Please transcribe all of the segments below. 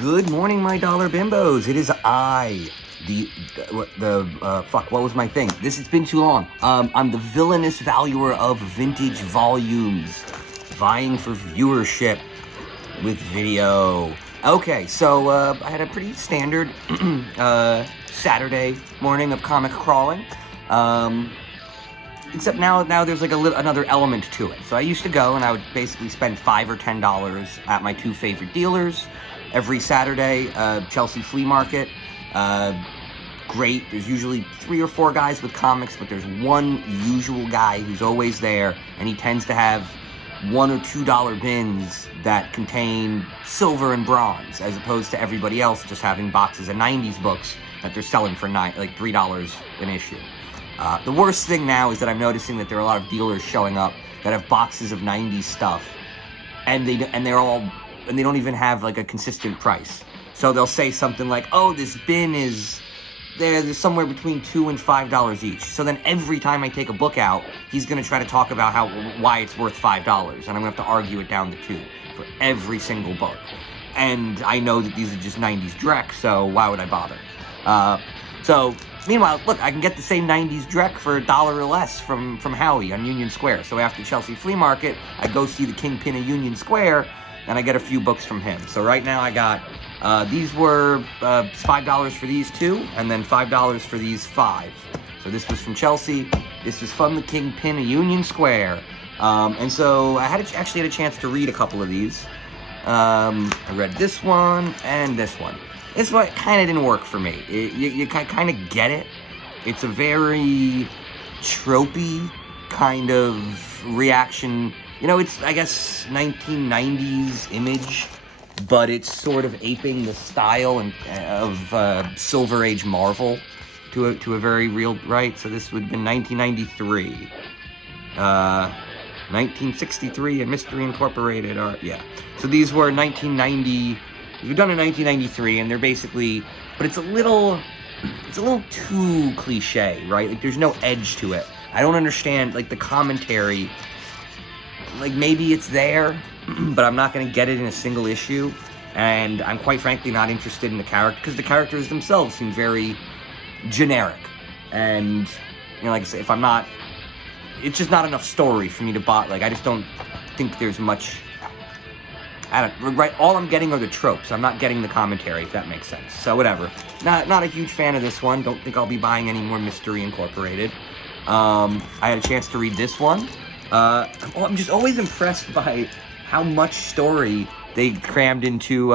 Good morning, my dollar bimbos. It is I, what was my thing? It's been too long. I'm the villainous valuer of vintage volumes, vying for viewership with video. Okay, so, I had a pretty standard, Saturday morning of comic crawling. Except now there's like another element to it. So I used to go and I would basically spend $5 or $10 at my two favorite dealers every Saturday. Chelsea Flea Market, great. There's usually 3 or 4 guys with comics, but there's one usual guy who's always there, and he tends to have $1 or $2 bins that contain silver and bronze, as opposed to everybody else just having boxes of 90s books that they're selling for $3 an issue. The worst thing now is that I'm noticing that there are a lot of dealers showing up that have boxes of 90s stuff, and they don't even have like a consistent price. So they'll say something like, "Oh, this bin is there's somewhere between $2 and $5 each." So then every time I take a book out, he's gonna try to talk about why it's worth $5, and I'm gonna have to argue it down to $2 for every single book. And I know that these are just 90s Drek, so why would I bother? Meanwhile, look, I can get the same 90s Drek for $1 or less from Howie on Union Square. So after Chelsea Flea Market, I go see the Kingpin of Union Square, and I get a few books from him. So right now I got, these were $5 for these 2, and then $5 for these 5. So this was from Chelsea, this was from the Kingpin of Union Square. And so I actually had a chance to read a couple of these. I read this one and this one. This one kind of didn't work for me. You kind of get it. It's a very tropey kind of reaction. You know, it's, I guess, 1990s Image, but it's sort of aping the style of Silver Age Marvel to a very real, right? So this would have been 1993. 1963 and Mystery Incorporated are, yeah. So these were 1990... We've done in 1993, and they're basically, but it's a little too cliche, right? Like, there's no edge to it. I don't understand, like, the commentary, like, maybe it's there, but I'm not going to get it in a single issue, and I'm quite frankly not interested in the character, because the characters themselves seem very generic, and, you know, like I say, if I'm not, it's just not enough story for me to buy, like, I just don't think there's much... right, all I'm getting are the tropes. I'm not getting the commentary, if that makes sense. So whatever. Not a huge fan of this one. Don't think I'll be buying any more Mystery Incorporated. I had a chance to read this one. I'm just always impressed by how much story they crammed into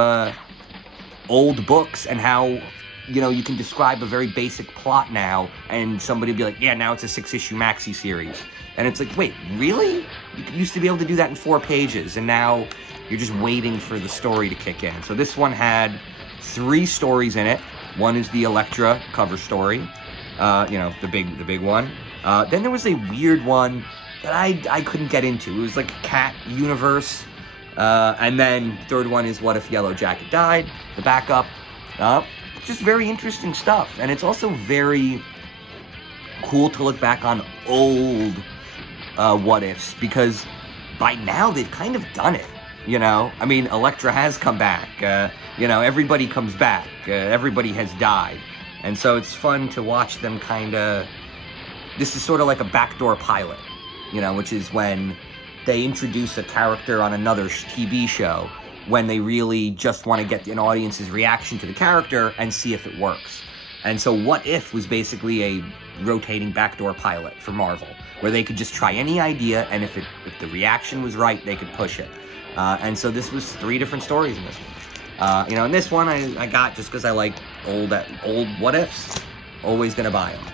old books, and how, you know, you can describe a very basic plot now, and somebody will be like, yeah, now it's a 6-issue maxi series. And it's like, wait, really? You used to be able to do that in 4 pages, and now you're just waiting for the story to kick in. So this one had 3 stories in it. One is the Elektra cover story, you know, the big one. Then there was a weird one that I couldn't get into. It was like a cat universe. And then the third one is What If Yellow Jacket Died, the backup. Just very interesting stuff. And it's also very cool to look back on old what ifs, because by now they've kind of done it. You know, I mean, Elektra has come back, you know, everybody comes back, everybody has died, and so it's fun to watch them this is sort of like a backdoor pilot, you know, which is when they introduce a character on another TV show, when they really just want to get an audience's reaction to the character and see if it works. And so What If was basically a rotating backdoor pilot for Marvel, where they could just try any idea, and if the reaction was right, they could push it. And so this was 3 different stories in this one. You know, and this one I got just because I like old what ifs. Always gonna buy them.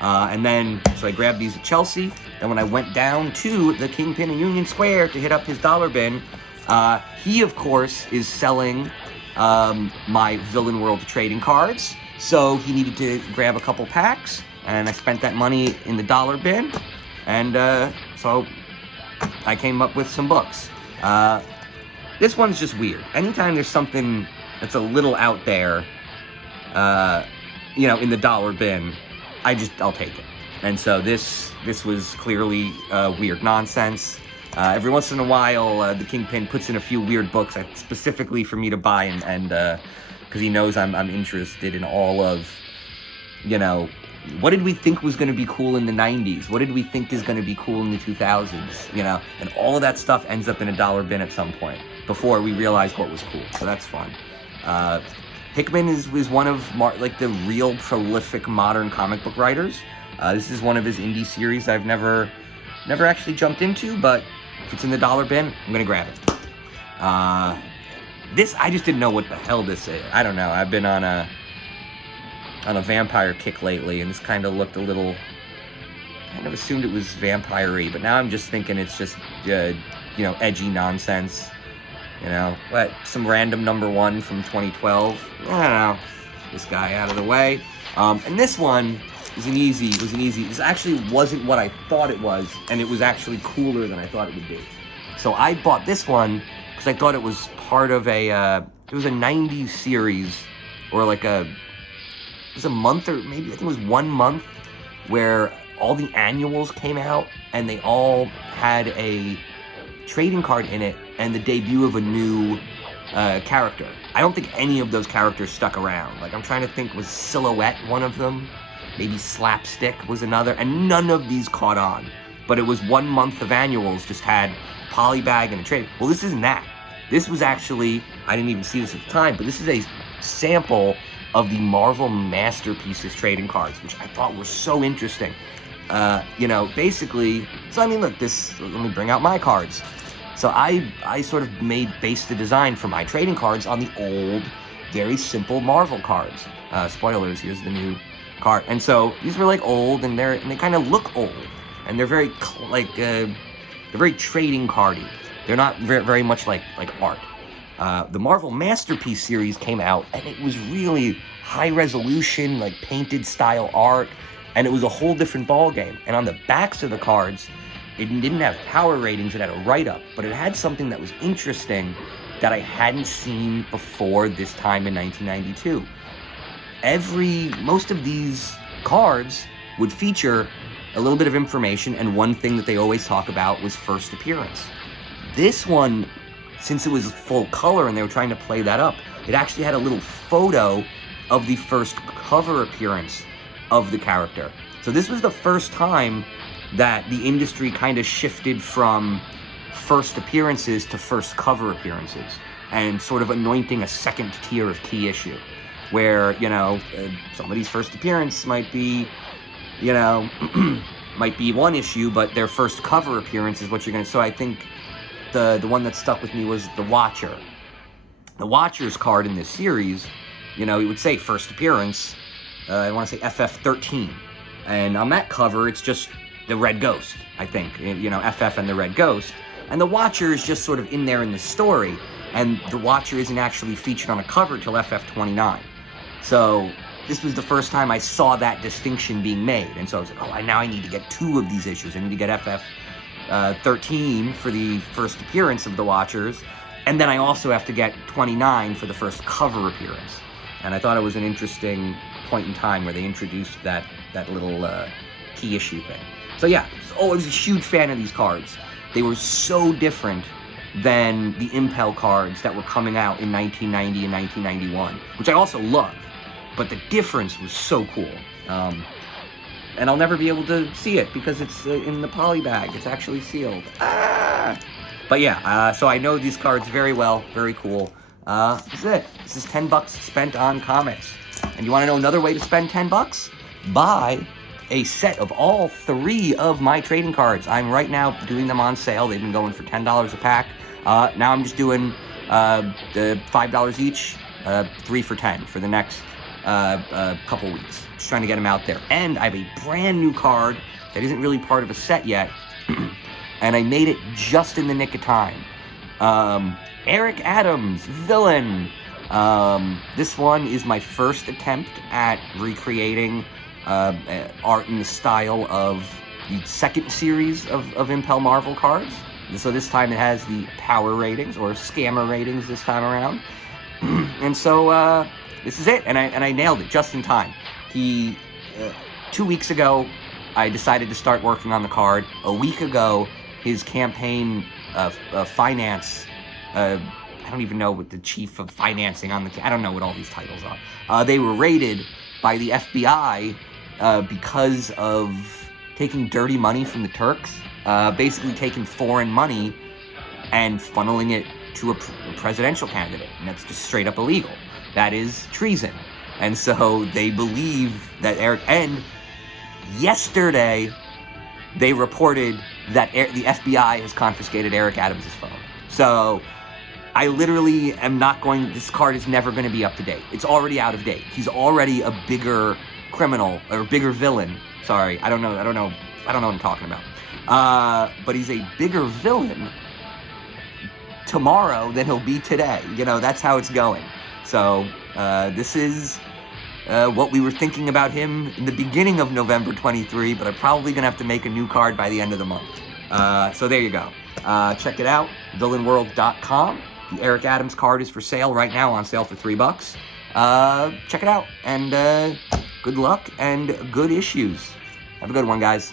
And then, so I grabbed these at Chelsea. Then when I went down to the Kingpin in Union Square to hit up his dollar bin, he, of course, is selling my Villain World trading cards. So he needed to grab a couple packs, and I spent that money in the dollar bin. And so I came up with some books. This one's just weird. Anytime there's something that's a little out there, you know, in the dollar bin, I'll take it. And so this was clearly weird nonsense. Every once in a while, the Kingpin puts in a few weird books specifically for me to buy, and because he knows I'm interested in all of, you know, what did we think was going to be cool in the 90s? What did we think is going to be cool in the 2000s? You know, and all of that stuff ends up in a dollar bin at some point before we realize what was cool. So that's fun. Hickman is one of the real prolific modern comic book writers. This is one of his indie series I've never actually jumped into, but if it's in the dollar bin, I'm gonna grab it. This, I just didn't know what the hell this is. I don't know. I've been on a vampire kick lately, and this kind of looked a little. I kind of assumed it was vampire-y, but now I'm just thinking it's just you know, edgy nonsense. You know, what, some random #1 from 2012. I don't know. This guy out of the way. And this one was an easy. This actually wasn't what I thought it was, and it was actually cooler than I thought it would be. So I bought this one because I thought it was part of it was a 90s series, or like it was a month, or maybe I think it was 1 month, where all the annuals came out, and they all had a trading card in it, and the debut of a new character. I don't think any of those characters stuck around. Like, I'm trying to think, was Silhouette one of them? Maybe Slapstick was another, and none of these caught on. But it was 1 month of annuals, just had polybag and a trade. Well, this isn't that. This was actually, I didn't even see this at the time, but this is a sample of the Marvel Masterpieces trading cards, which I thought were so interesting. You know, basically, so I mean, look, let me bring out my cards. So I sort of based the design for my trading cards on the old, very simple Marvel cards. Spoilers, here's the new card. And so these were like old, and they kind of look old, and they're very they're very trading cardy. They're not very much like art. The Marvel Masterpiece series came out, and it was really high resolution, like painted style art, and it was a whole different ball game. And on the backs of the cards, it didn't have power ratings, it had a write-up, but it had something that was interesting that I hadn't seen before this time in 1992. Most of these cards would feature a little bit of information, and one thing that they always talk about was first appearance. This one, since it was full color and they were trying to play that up, it actually had a little photo of the first cover appearance of the character. So this was the first time that the industry kind of shifted from first appearances to first cover appearances, and sort of anointing a second tier of key issue, where, you know, somebody's first appearance might be, you know, might be one issue, but their first cover appearance is what you're gonna. So I think the one that stuck with me was the Watcher. The Watcher's card in this series, you know, it would say first appearance. I want to say FF13, and on that cover, it's just the Red Ghost, I think, you know, FF and the Red Ghost. And the Watcher is just sort of in there in the story, and the Watcher isn't actually featured on a cover till FF29. So this was the first time I saw that distinction being made. And so I was like, oh, now I need to get 2 of these issues. I need to get FF13 for the first appearance of the Watchers, and then I also have to get 29 for the first cover appearance. And I thought it was an interesting point in time where they introduced that little key issue thing. So yeah, I was a huge fan of these cards. They were so different than the Impel cards that were coming out in 1990 and 1991, which I also loved, but the difference was so cool. And I'll never be able to see it because it's in the poly bag. It's actually sealed. But yeah, so I know these cards very well, very cool. This is it. This is $10 spent on comics. And you want to know another way to spend $10? Buy a set of all 3 of my trading cards. I'm right now doing them on sale. They've been going for $10 a pack. Now I'm just doing the $5 each, 3 for $10 for the next couple weeks. Just trying to get them out there. And I have a brand new card that isn't really part of a set yet, and I made it just in the nick of time. Eric Adams, Villain. This one is my first attempt at recreating art in the style of the second series of Impel Marvel cards. So this time it has the power ratings, or scammer ratings this time around. And so this is it, and I nailed it just in time. 2 weeks ago, I decided to start working on the card. A week ago, his campaign finance. I don't even know what the chief of financing on the. I don't know what all these titles are. They were raided by the FBI because of taking dirty money from the Turks, basically taking foreign money and funneling it to a presidential candidate, and that's just straight up illegal. That is treason. And so they believe that and yesterday they reported that the FBI has confiscated Eric Adams' phone. So I literally am not going, this card is never going to be up to date. It's already out of date. He's already a bigger criminal, or bigger villain. Sorry, I don't know what I'm talking about. But he's a bigger villain tomorrow than he'll be today. You know, that's how it's going. So this is what we were thinking about him in the beginning of November 23, but I'm probably going to have to make a new card by the end of the month. So there you go. Check it out, villainworld.com. The Eric Adams card is for sale right now, on sale for $3. Check it out, and good luck and good issues. Have a good one, guys.